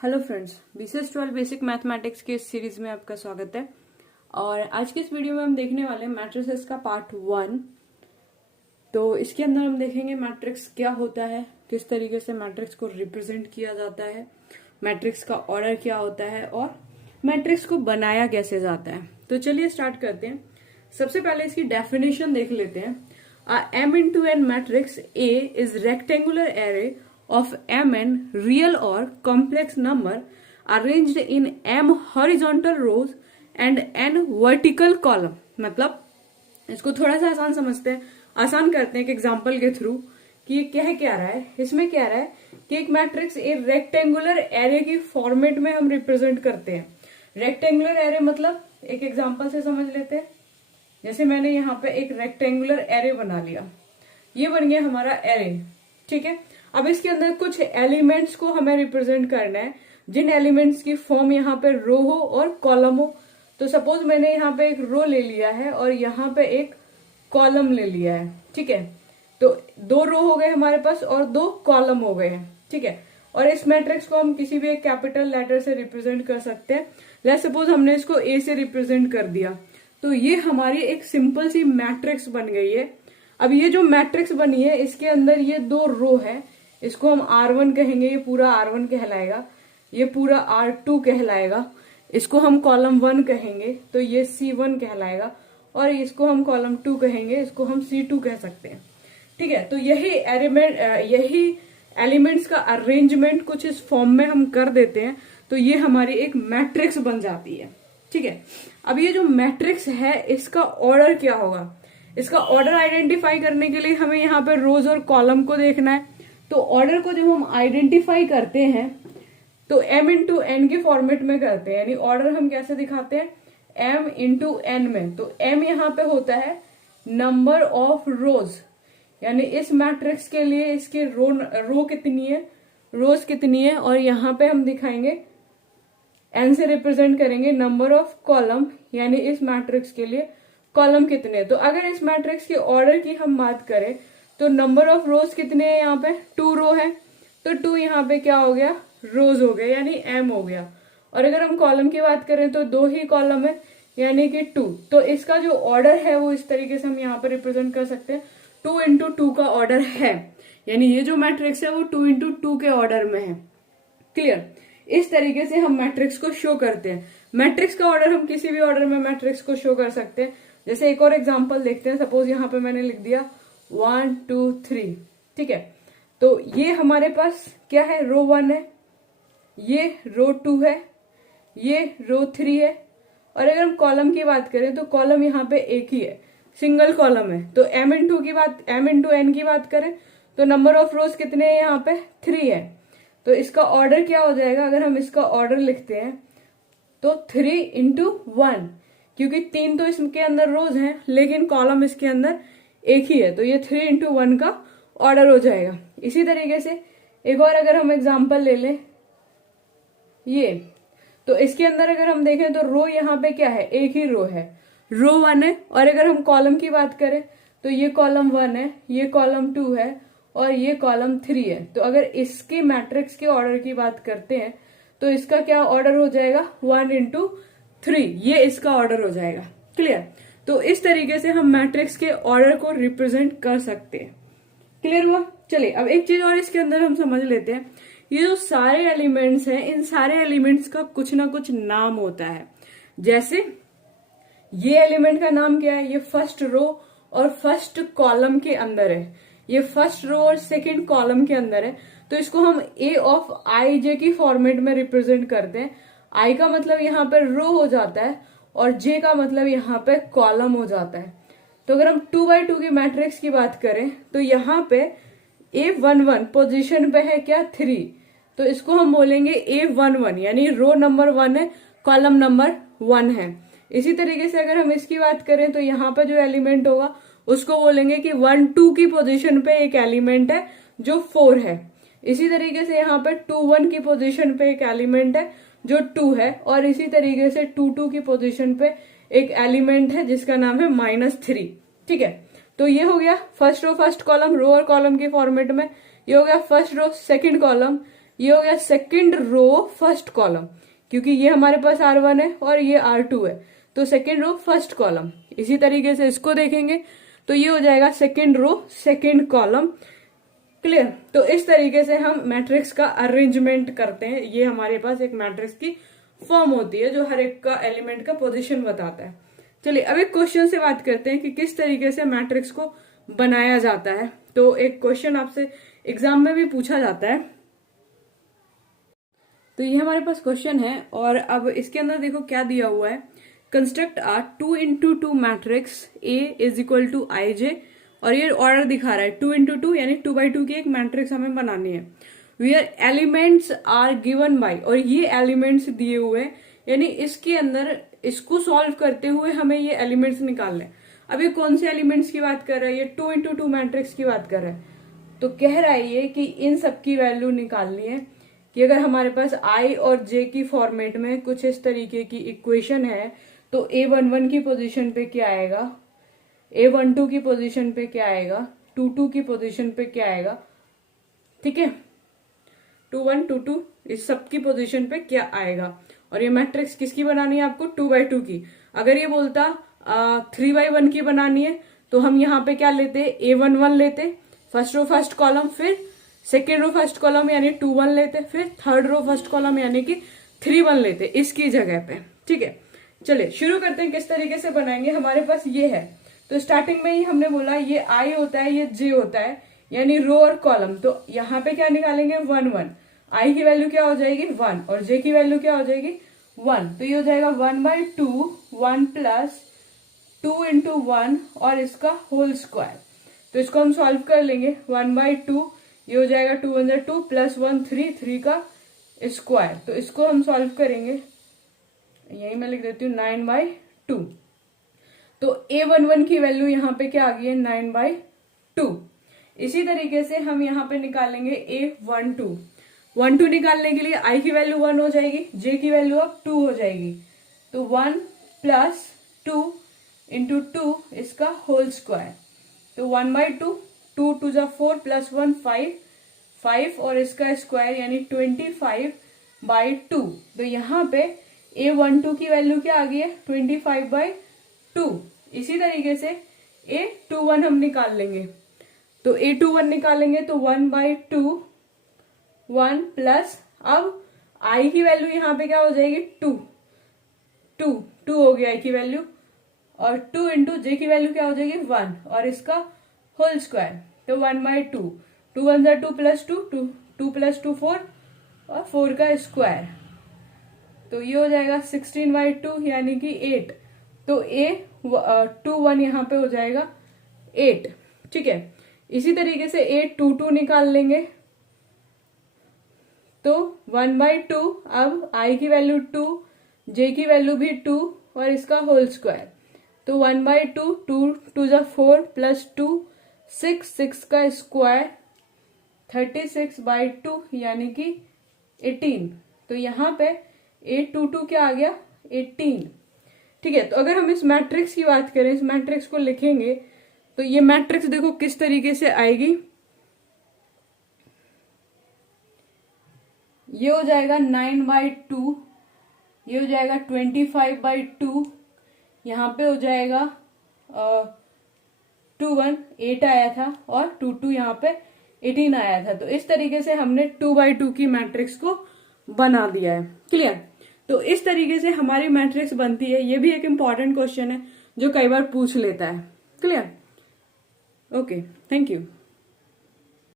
Hello friends, BCS 12 basic mathematics के इस series में आपका स्वागत है। और आज की इस वीडियो में हम देखने वाले हैं मैट्रिसेस का पार्ट 1। तो इसके अंदर हम देखेंगे मैट्रिक्स क्या होता है, किस तरीके से मैट्रिक्स को रिप्रेजेंट किया जाता है, मैट्रिक्स का ऑर्डर क्या होता है और मैट्रिक्स को बनाया कैसे जाता है। तो चलिए स्टार्ट करते हैं। सबसे पहले इसकी डेफिनेशन देख लेते हैं। M into n matrix A is rectangular array of mn real or complex number arranged in m horizontal rows and n vertical column। मतलब इसको थोड़ा सा आसान करते हैं एक एग्जांपल के थ्रू कि ये क्या रहा है। इसमें क्या रहा है कि एक मैट्रिक्स एक रेक्टेंगुलर एरे की फॉर्मेट में हम रिप्रेजेंट करते हैं। रेक्टेंगुलर एरे मतलब एक एग्जांपल से समझ लेते हैं। जैसे मैंने यहाँ पे एक रेक्टेंगुलर एरे बना लिया, ये बन गया हमारा एरे, ठीक है। अब इसके अंदर कुछ एलिमेंट्स को हमें रिप्रेजेंट करना है, जिन एलिमेंट्स की फॉर्म यहाँ पे रो हो और कॉलम हो। तो सपोज मैंने यहाँ पे एक रो ले लिया है और यहाँ पे एक कॉलम ले लिया है, ठीक है। तो 2 रो हो गए हमारे पास और 2 कॉलम हो गए हैं, ठीक है। और इस मैट्रिक्स को हम किसी भी एक कैपिटल लेटर से रिप्रेजेंट कर सकते हैं। लेट्स सपोज हमने इसको ए से रिप्रेजेंट कर दिया, तो ये हमारी एक सिंपल सी मैट्रिक्स बन गई है। अब ये जो मैट्रिक्स बनी है इसके अंदर ये 2 रो है, इसको हम R1 कहेंगे, ये पूरा R1 कहलाएगा, ये पूरा R2 कहलाएगा। इसको हम कॉलम 1 कहेंगे तो ये C1 कहलाएगा, और इसको हम कॉलम 2 कहेंगे, इसको हम C2 कह सकते हैं, ठीक है। तो यही एलिमेंट्स का अरेंजमेंट कुछ इस फॉर्म में हम कर देते हैं, तो ये हमारी एक मैट्रिक्स बन जाती है, ठीक है। अब ये जो मैट्रिक्स है इसका ऑर्डर क्या होगा, इसका ऑर्डर आइडेंटिफाई करने के लिए हमें यहाँ पे रोज और कॉलम को देखना है। तो ऑर्डर को जब हम आइडेंटिफाई करते हैं तो m इंटू एन के फॉर्मेट में करते हैं, यानी ऑर्डर हम कैसे दिखाते हैं m इंटू एन में। तो m यहाँ पे होता है नंबर ऑफ रोज, यानी इस मैट्रिक्स के लिए इसकी रो कितनी है, रोज कितनी है, और यहाँ पे हम दिखाएंगे n से रिप्रेजेंट करेंगे नंबर ऑफ कॉलम, यानी इस मैट्रिक्स के लिए कॉलम कितने। तो अगर इस मैट्रिक्स के ऑर्डर की हम बात करें तो नंबर ऑफ रोज कितने हैं, यहाँ पे 2 रो है, तो 2 यहाँ पे क्या हो गया, रोज हो गया, यानी m हो गया। और अगर हम कॉलम की बात करें तो 2 ही कॉलम है, यानी कि 2। तो इसका जो ऑर्डर है वो इस तरीके से हम यहाँ पे रिप्रेजेंट कर सकते हैं, 2 इंटू 2 का ऑर्डर है, यानी ये जो मैट्रिक्स है वो 2 इंटू 2 के ऑर्डर में है। क्लियर। इस तरीके से हम मैट्रिक्स को शो करते हैं। मैट्रिक्स का ऑर्डर हम किसी भी ऑर्डर में मैट्रिक्स को शो कर सकते हैं। जैसे एक और एग्जांपल देखते हैं। सपोज यहाँ पे मैंने लिख दिया 1 2 3, ठीक है। तो ये हमारे पास क्या है, रो 1 है, ये रो 2 है, ये रो 3 है। और अगर हम कॉलम की बात करें तो कॉलम यहाँ पे एक ही है, सिंगल कॉलम है। तो m इंटू n की बात करें तो नंबर ऑफ रोज कितने हैं, यहाँ पे 3 है। तो इसका ऑर्डर क्या हो जाएगा, अगर हम इसका ऑर्डर लिखते हैं तो 3 इंटू 1, क्योंकि 3 तो इसके अंदर रोज हैं लेकिन कॉलम इसके अंदर एक ही है, तो ये 3 इंटू 1 का ऑर्डर हो जाएगा। इसी तरीके से एक और अगर हम एग्जांपल ले लें ये, तो इसके अंदर अगर हम देखें तो रो यहाँ पे क्या है, एक ही रो है, रो 1 है। और अगर हम कॉलम की बात करें तो ये कॉलम 1 है, ये कॉलम 2 है और ये कॉलम 3 है। तो अगर इसके मैट्रिक्स के ऑर्डर की बात करते हैं तो इसका क्या ऑर्डर हो जाएगा, 1 इंटू 3, ये इसका ऑर्डर हो जाएगा। क्लियर। तो इस तरीके से हम मैट्रिक्स के ऑर्डर को रिप्रेजेंट कर सकते हैं। क्लियर हुआ। चलिए अब एक चीज और इसके अंदर हम समझ लेते हैं। ये जो सारे एलिमेंट्स हैं, इन सारे एलिमेंट्स का कुछ ना कुछ नाम होता है। जैसे ये एलिमेंट का नाम क्या है, ये फर्स्ट रो और फर्स्ट कॉलम के अंदर है, ये फर्स्ट रो और सेकंड कॉलम के अंदर है। तो इसको हम a ऑफ आई जे की फॉर्मेट में रिप्रेजेंट करते हैं। i का मतलब यहाँ पे रो हो जाता है और j का मतलब यहाँ पे कॉलम हो जाता है। तो अगर हम 2x2 की मैट्रिक्स की बात करें तो यहाँ पे A11 पोजीशन पे है क्या, 3, तो इसको हम बोलेंगे A11, यानी रो नंबर 1 है, कॉलम नंबर 1 है। इसी तरीके से अगर हम इसकी बात करें तो यहाँ पे जो एलिमेंट होगा उसको बोलेंगे कि 1 2 की पोजीशन पे एक एलिमेंट है जो 4 है। इसी तरीके से यहाँ पे 2 1 की पोजीशन पे एक एलिमेंट है जो 2 है, और इसी तरीके से 2 2 की पोजीशन पे एक एलिमेंट है जिसका नाम है -3, ठीक है। तो ये हो गया फर्स्ट रो फर्स्ट कॉलम, रो और कॉलम के फॉर्मेट में। ये हो गया फर्स्ट रो सेकंड कॉलम, ये हो गया सेकंड रो फर्स्ट कॉलम, क्योंकि ये हमारे पास R1 है और ये R2 है, तो सेकंड रो फर्स्ट कॉलम। इसी तरीके से इसको देखेंगे तो ये हो जाएगा second row second column. Clear? तो इस तरीके से हम मैट्रिक्स का अरेंजमेंट करते हैं। ये हमारे पास एक मैट्रिक्स की फॉर्म होती है जो हर एक का एलिमेंट का पोजीशन बताता है। चलिए अब एक क्वेश्चन से बात करते हैं कि किस तरीके से मैट्रिक्स को बनाया जाता है। तो एक क्वेश्चन आपसे एग्जाम में भी पूछा जाता है। तो ये हमारे पास क्वेश्चन है और अब इसके अंदर देखो क्या दिया हुआ है। Construct a 2x2 matrix A is equal to IJ, और ये ऑर्डर दिखा रहा है 2x2 यानी 2x2 की एक मैट्रिक्स हमें बनानी है। Where elements are given by, और ये एलिमेंट्स दिए हुए हैं, यानी इसके अंदर इसको सॉल्व करते हुए हमें ये एलिमेंट्स निकालने हैं। अब ये कौन से एलिमेंट्स की बात कर रहा है? ये 2x2 मैट्रिक्स की बात कर रहा है। तो कह रहा है ये कि इन सब की वैल्यू निकालनी है कि अगर हमारे पास I और J की फॉर्मेट में कुछ इस तरीके की इक्वेशन है तो A11 की पोजीशन पे क्या आएगा, A12 की पोजीशन पे क्या आएगा, 22 की पोजीशन पे क्या आएगा, ठीक है, 21, 22 इस सब की पोजीशन पे क्या आएगा। और ये मैट्रिक्स किसकी बनानी है आपको? 2x2 की। अगर ये बोलता 3x1 की बनानी है तो हम यहाँ पे क्या लेते, A11 लेते, फर्स्ट रो फर्स्ट कॉलम, फिर सेकेंड रो फर्स्ट कॉलम यानी 2-1 लेते, फिर थर्ड रो फर्स्ट कॉलम यानी कि 3-1 लेते इसकी जगह पे। ठीक है, चलिए शुरू करते हैं किस तरीके से बनाएंगे। हमारे पास ये है, तो स्टार्टिंग में ही हमने बोला ये I होता है, ये J होता है, यानी रो और कॉलम। तो यहाँ पे क्या निकालेंगे? 1-1। I की वैल्यू क्या हो जाएगी? 1, और J की वैल्यू क्या हो जाएगी? 1। तो ये हो जाएगा 1/2, 1 प्लस 2 इंटू 1 और इसका होल स्क्वायर। तो इसको हम सॉल्व कर लेंगे। 1/2 ये हो जाएगा 2 1 2 प्लस 1 3, 3 का स्क्वायर। तो इसको हम सॉल्व करेंगे, यही मैं लिख देती हूँ 9/2। तो A11 की वैल्यू यहाँ पे क्या आ गई है? 9/2। इसी तरीके से हम यहाँ पे निकालेंगे A12। 1-2 निकालने के लिए I की वैल्यू 1 हो जाएगी, J की वैल्यू अब 2 हो जाएगी। तो 1 प्लस 2 इंटू 2 इसका होल स्क्वायर। तो 1/2, 2 2 जा 4 प्लस 1 5, 5 और इसका स्क्वायर यानी 25/2। तो यहाँ पे A12 की वैल्यू क्या आ गई है? 25/2। इसी तरीके से A21 हम निकाल लेंगे। तो A21 निकालेंगे तो 1/2, 1 प्लस अब I की वैल्यू यहाँ पे क्या हो जाएगी? 2 हो गया I की वैल्यू, और 2 इंटू J की वैल्यू क्या हो जाएगी? 1 और इसका होल स्क्वायर। तो 1/2, 2 1 जा 2 प्लस 2, 2 प्लस 2 4 और 4 का स्क्वायर। तो ये हो जाएगा 16/2 यानी कि 8। तो A21 यहाँ पे हो जाएगा 8। ठीक है, इसी तरीके से A22 निकाल लेंगे। तो 1/2, अब I की वैल्यू 2, J की वैल्यू भी 2 और इसका होल स्क्वायर। तो 1/2, 2 2 जा 4 प्लस 2 6, 6 का स्क्वायर 36/2 यानी कि 18। तो यहाँ पे A22 क्या आ गया? 18। ठीक है, तो अगर हम इस मैट्रिक्स की बात करें, इस मैट्रिक्स को लिखेंगे तो ये मैट्रिक्स देखो किस तरीके से आएगी। ये हो जाएगा 9/2, ये हो जाएगा 25/2, यहाँ पे हो जाएगा 2-1 8 आया था और 2-2 यहाँ पे 18 आया था। तो इस तरीके से हमने 2/2 की मैट्रिक्स को बना दिया है। क्लियर? तो इस तरीके से हमारी मैट्रिक्स बनती है। ये भी एक इम्पॉर्टेंट क्वेश्चन है जो कई बार पूछ लेता है। क्लियर? Okay, thank you.